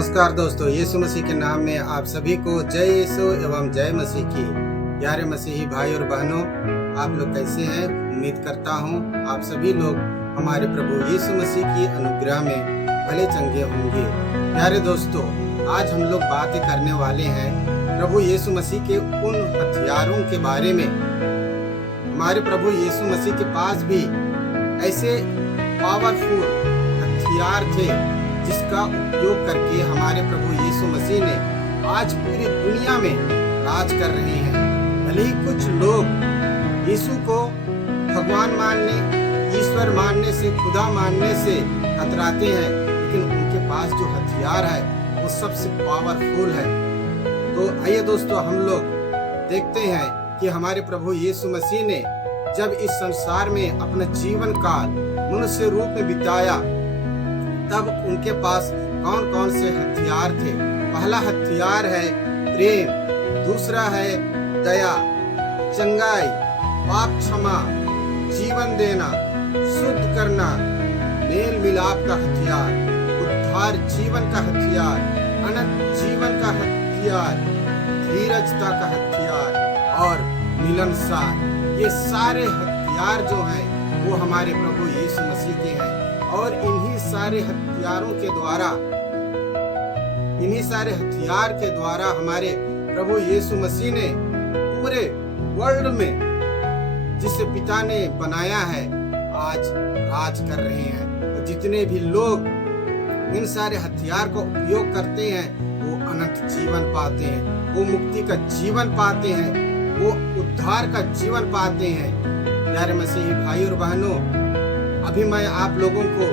नमस्कार दोस्तों, यीशु मसीह के नाम में आप सभी को जय यीशु एवं जय मसीह की। प्यारे मसीही भाई और बहनों, आप लोग कैसे हैं? उम्मीद करता हूं आप सभी लोग हमारे प्रभु यीशु मसीह की अनुग्रह में भले चंगे होंगे। प्यारे दोस्तों, आज हम लोग बातें करने वाले हैं प्रभु यीशु मसीह के उन हथियारों के बारे में। हमारे प्रभु यीशु मसीह के पास भी ऐसे पावरफुल हथियार थे जिसका उपयोग करके हमारे प्रभु यीशु मसीह ने आज पूरी दुनिया में राज कर रहे हैं। भले ही कुछ लोग यीशु को भगवान मानने, ईश्वर मानने से, खुदा मानने से कतराते हैं, लेकिन उनके पास जो हथियार है वो सबसे पावरफुल है। तो आइए दोस्तों, हम लोग देखते हैं कि हमारे प्रभु यीशु मसीह ने जब इस संसार में अपना जीवन काल मनुष्य रूप में बिताया, तब उनके पास कौन कौन से हथियार थे। पहला हथियार है प्रेम, दूसरा है दया, चंगाई, पाप क्षमा, जीवन देना, शुद्ध करना, मेल मिलाप का हथियार, उद्धार जीवन का हथियार, अनंत जीवन का हथियार, धीरजता का हथियार और मिलनसार। ये सारे हथियार जो हैं वो हमारे प्रभु यीशु मसीह के हैं। और इन्हीं सारे हथियार के द्वारा हमारे प्रभु यीशु मसीह ने पूरे वर्ल्ड में जिसे पिता ने बनाया है आज राज कर रहे हैं। और जितने भी लोग इन सारे हथियार का उपयोग करते हैं वो अनंत जीवन पाते हैं, वो मुक्ति का जीवन पाते हैं, वो उद्धार का जीवन पाते हैं। प्यारे मसीही भाई और बहनों, अभी मैं आप लोगों को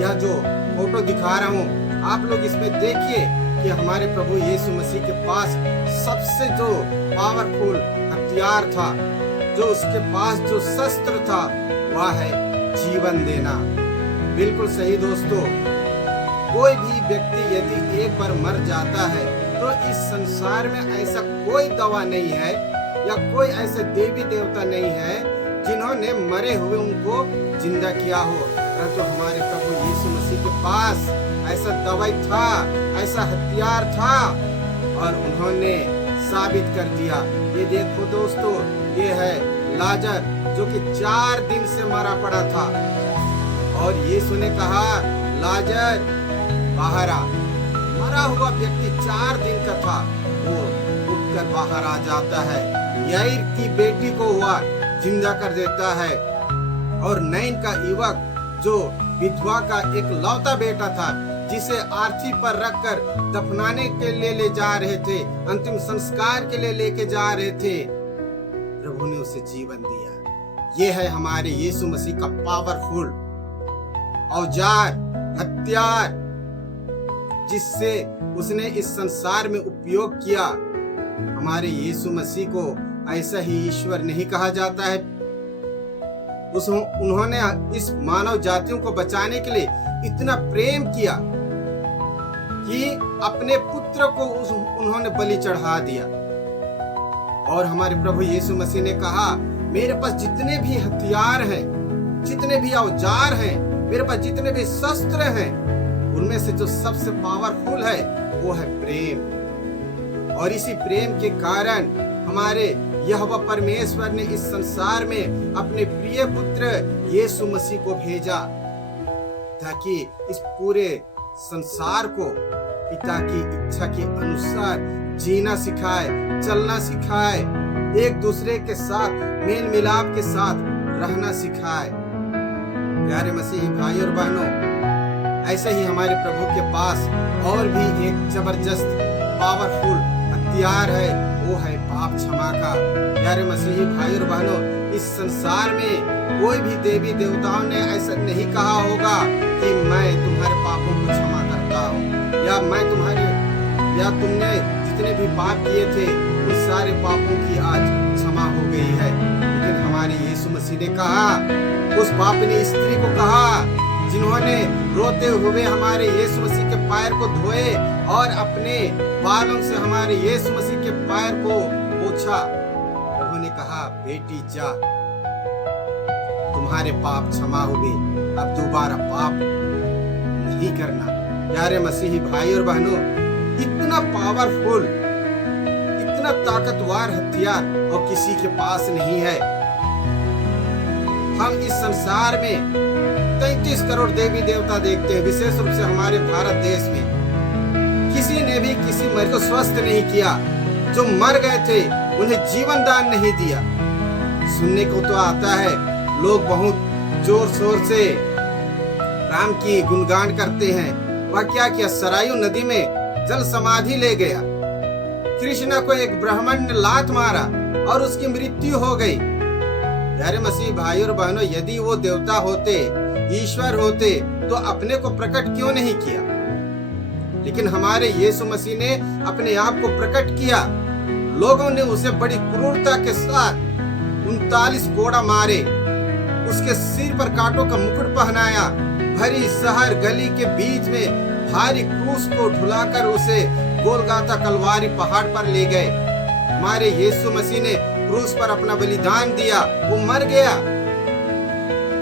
यह जो फोटो दिखा रहा हूँ, आप लोग इसमें देखिए कि हमारे प्रभु यीशु मसीह के पास सबसे जो पावरफुल हथियार था, जो उसके पास जो शस्त्र था, वह है जीवन देना। बिल्कुल सही दोस्तों, कोई भी व्यक्ति यदि एक बार मर जाता है तो इस संसार में ऐसा कोई दवा नहीं है या कोई ऐसे देवी देवता नहीं है जिन्होंने मरे हुए उनको जिंदा किया हो। परंतु हमारे प्रभु यीशु मसीह के पास ऐसा दवाई था, ऐसा हथियार था और उन्होंने साबित कर दिया। ये देखो दोस्तों, ये है लाजर जो कि 4 दिन से मरा पड़ा था और यीशु ने कहा, लाजर बाहर आ। मरा हुआ व्यक्ति 4 दिन का था, वो उठकर बाहर आ जाता है। याईर की बेटी को हुआ जिंदा कर देता है। और नैन का युवक जो विधवा का एक लौता बेटा था, जिसे आरती पर रखकर दफनाने के लिए ले जा रहे थे, अंतिम संस्कार के लिए लेके जा रहे थे, प्रभु ने उसे जीवन दिया। ये है हमारे यीशु मसीह का पावरफुल औजार, हथियार, जिससे उसने इस संसार में उपयोग किया। हमारे यीशु मसीह को ऐसा ही ईश्वर नहीं कहा जाता है। उन्होंने इस मानव जातियों को बचाने के लिए इतना प्रेम किया कि अपने पुत्र को उन्होंने बलि चढ़ा दिया। और हमारे प्रभु यीशु मसीह ने कहा, मेरे पास जितने भी हथियार हैं, जितने भी औजार हैं, मेरे पास जितने भी शस्त्र हैं, उनमें से जो सबसे पावरफुल है वो है प्रेम। और इसी प्रेम के कारण हमारे यहोवा परमेश्वर ने इस संसार में अपने प्रिय पुत्र यीशु मसीह को भेजा, ताकि इस पूरे संसार को पिता की इच्छा के अनुसार जीना सिखाए, चलना सिखाए, एक दूसरे के साथ मेल मिलाप के साथ रहना सिखाए। प्यारे मसीही भाई और बहनों, ऐसे ही हमारे प्रभु के पास और भी एक जबरदस्त पावरफुल हथियार है, वो है पाप क्षमा का। प्यारे मसीही भाई और बहनों, इस संसार में कोई भी देवी देवताओं ने ऐसा नहीं कहा होगा कि मैं तुम्हारे पापों को क्षमा करता हूँ, या तुमने जितने भी पाप किए थे उन सारे पापों की आज क्षमा हो गई है। लेकिन हमारे यीशु मसीह ने कहा, उस पापनी स्त्री को कहा जिन्होंने रोते हुए हमारे यीशु मसीह के पैर को धोए और अपने बालों से हमारे यीशु मसीह के पैर को पोंछा, प्रभु ने कहा, बेटी जा, तुम्हारे पाप क्षमा हो गए, अब दोबारा पाप नहीं करना। प्यारे मसीही भाई और बहनों, इतना पावरफुल, इतना ताकतवर हथियार और किसी के पास नहीं है। हम इस संसार में 33 करोड़ देवी देवता देखते हैं, विशेष रूप से हमारे भारत देश में किसी ने भी किसी मरीज को स्वस्थ नहीं किया। जो मर गए थे उन्हें जीवन दान नहीं दिया। सुनने को तो आता है लोग बहुत जोर शोर से राम की गुणगान करते हैं। वह क्या किया, सरायू नदी में जल समाधि ले गया। कृष्ण को एक ब्राह्मण ने लात मारा और उसकी मृत्यु हो गई। प्यारे मसीह भाई और बहनों, यदि वो देवता होते, ईश्वर होते, तो अपने को प्रकट क्यों नहीं किया? लेकिन हमारे यीशु मसीह ने अपने आप को प्रकट किया। लोगों ने उसे बड़ी क्रूरता के साथ 39 कोड़ा मारे, उसके सिर पर कांटों का मुकुट पहनाया, भरी शहर गली के बीच में भारी क्रूस को ढुलाकर उसे गोलगाता कलवारी पहाड़ पर ले गए। हमारे यीशु मसीह ने क्रूस पर अपना बलिदान दिया। वो मर गया,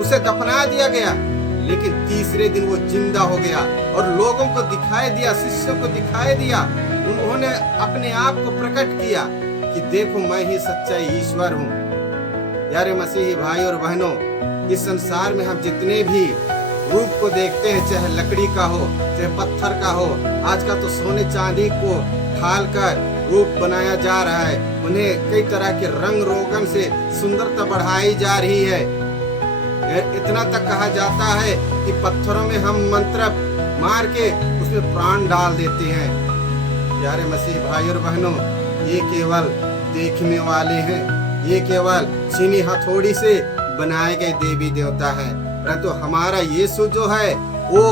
उसे दफना दिया गया, लेकिन तीसरे दिन वो जिंदा हो गया और लोगों को दिखाई दिया, शिष्यों को दिखाई दिया। उन्होंने अपने आप को प्रकट किया कि देखो मैं ही सच्चा ईश्वर हूँ। प्यारे मसीही भाई और बहनों, इस संसार में हम जितने भी रूप को देखते हैं, चाहे लकड़ी का हो, चाहे पत्थर का हो, आज का तो सोने चांदी को ढाल कर रूप बनाया जा रहा है। उन्हें कई तरह के रंग रोगन से सुंदरता बढ़ाई जा रही है। इतना तक कहा जाता है कि पत्थरों में हम मंत्र मार के उसमें प्राण डाल देते हैं। प्यारे मसीह भाई और बहनों, ये केवल देखने वाले हैं, ये केवल चीनी हथौड़ी से बनाए गए देवी देवता है। परंतु हमारा यीशु जो है वो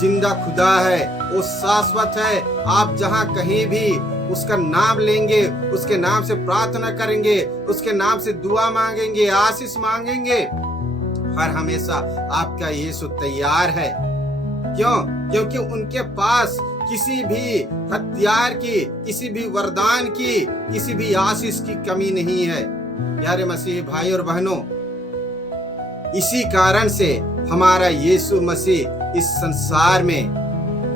जिंदा खुदा है, वो शाश्वत है। आप जहाँ कहीं भी उसका नाम लेंगे, उसके नाम से प्रार्थना करेंगे, उसके नाम से दुआ मांगेंगे, आशीष मांगेंगे, हर हमेशा आपका यीशु तैयार है। क्यों? क्योंकि उनके पास किसी भी हथियार की, किसी भी वरदान की, किसी भी आशीष की कमी नहीं है। प्यारे मसीह भाई और बहनों, इसी कारण से हमारा यीशु मसीह इस संसार में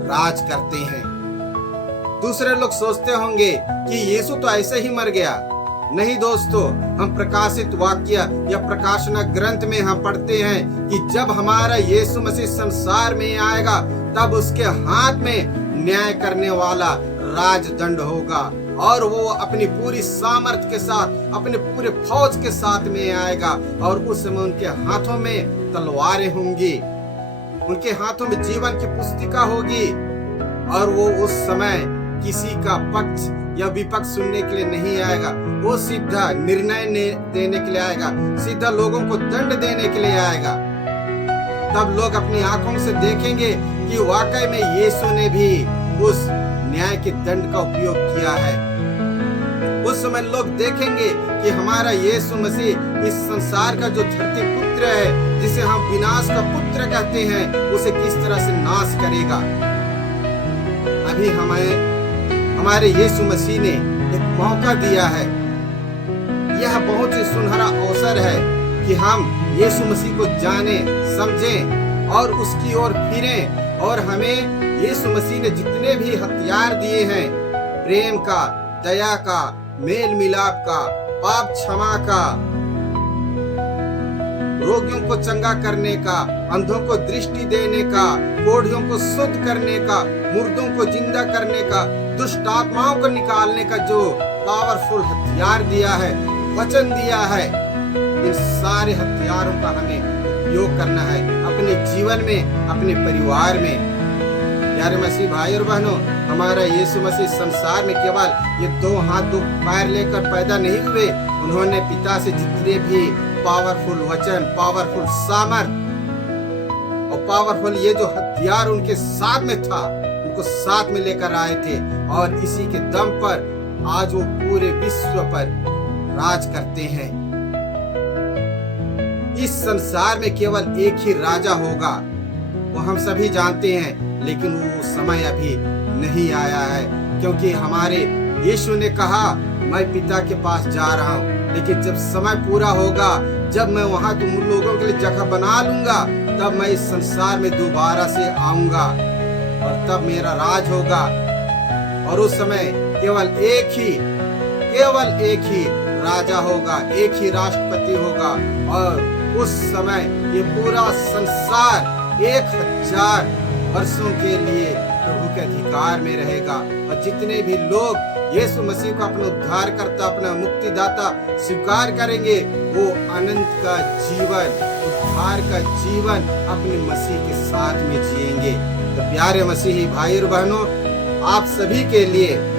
राज करते हैं। दूसरे लोग सोचते होंगे कि यीशु तो ऐसे ही मर गया। नहीं दोस्तों, हम प्रकाशित वाक्य या प्रकाशना ग्रंथ में हम पढ़ते हैं कि जब हमारा यीशु मसीह संसार में आएगा, तब उसके हाथ में न्याय करने वाला राजदंड होगा और वो अपनी पूरी सामर्थ के साथ, अपने पूरे फौज के साथ में आएगा। और उस समय उनके हाथों में तलवारें होंगी, उनके हाथों में जीवन की पुस्तिका होगी और वो उस समय किसी का पक्ष या विपक्ष सुनने के लिए नहीं आएगा। वो सीधा निर्णय देने के लिए आएगा, सीधा लोगों को दंड देने के लिए आएगा। तब लोग अपनी आंखों से देखेंगे कि वाकई में यीशु ने भी उस न्याय के दंड का उपयोग किया है। उस समय लोग देखेंगे कि हमारा यीशु मसीह इस संसार का जो धरती पुत्र है, जिसे हम विनाश का पुत्र कहते हैं, उसे किस तरह से नाश करेगा। अभी हमारे यीशु मसीह ने एक मौका दिया है। यह बहुत ही सुनहरा अवसर है कि हम यीशु मसीह को जाने, समझें और उसकी ओर फिरें। और हमें यीशु मसीह ने जितने भी हथियार दिए हैं, प्रेम का, दया का, मेल मिलाप का, पाप क्षमा का, रोगियों को चंगा करने का, अंधों को दृष्टि देने का, कोढ़ियों को शुद्ध करने का, मुर्दों को जिंदा करने का, दुष्ट आत्माओं को निकालने का जो पावरफुल हथियार दिया है, वचन दिया है, इन सारे हथियारों का हमें उपयोग करना है अपने जीवन में, अपने परिवार में। प्यारे मसीह भाई और बहनों, हमारा यीशु मसीह संसार में केवल ये 2 हाथ 2 पैर लेकर पैदा नहीं हुए। उन्होंने पिता से जितने भी पावरफुल वचन, पावरफुल सामर्थ और पावरफुल ये जो हथियार उनके साथ में था, उनको साथ में लेकर आए थे। और इसी के दम पर आज वो पूरे विश्व पर राज करते हैं। इस संसार में केवल एक ही राजा होगा, वो हम सभी जानते हैं, लेकिन वो समय अभी नहीं आया है। क्योंकि हमारे यीशु ने कहा, मैं पिता के पास जा रहा हूँ, लेकिन जब समय पूरा होगा, जब मैं वहां तुम लोगों के लिए जगह बना लूंगा, तब मैं इस संसार में दोबारा से आऊंगा। और तब मेरा राज होगा। और उस समय केवल एक ही राजा होगा, एक ही राष्ट्रपति होगा। और उस समय ये पूरा संसार 1000 वर्षों के लिए प्रभु के अधिकार में रहेगा। और जितने भी लोग यीशु मसीह को अपना उद्धारकर्ता, अपना मुक्तिदाता स्वीकार करेंगे, वो अनंत का जीवन, उद्धार का जीवन अपने मसीह के साथ में जिएंगे। तो प्यारे मसीही भाई और बहनों, आप सभी के लिए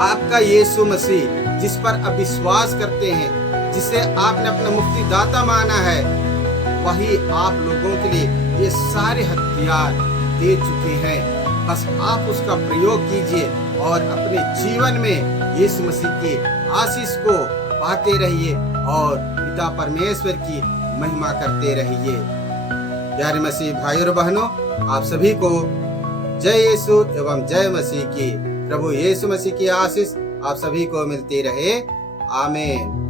आपका यीशु मसीह जिस पर आप विश्वास करते हैं, जिसे आपने अपना मुक्तिदाता माना है, वही आप लोगों के लिए ये सारे हथियार दे चुके हैं। बस आप उसका प्रयोग कीजिए और अपने जीवन में यीशु मसीह की आशीष को पाते रहिए और पिता परमेश्वर की महिमा करते रहिए। प्यारे मसीह भाई और बहनों, आप सभी को जय यीशु एवं जय मसीह की, प्रभु यीशु मसीह की आशीष आप सभी को मिलती रहे। आमीन।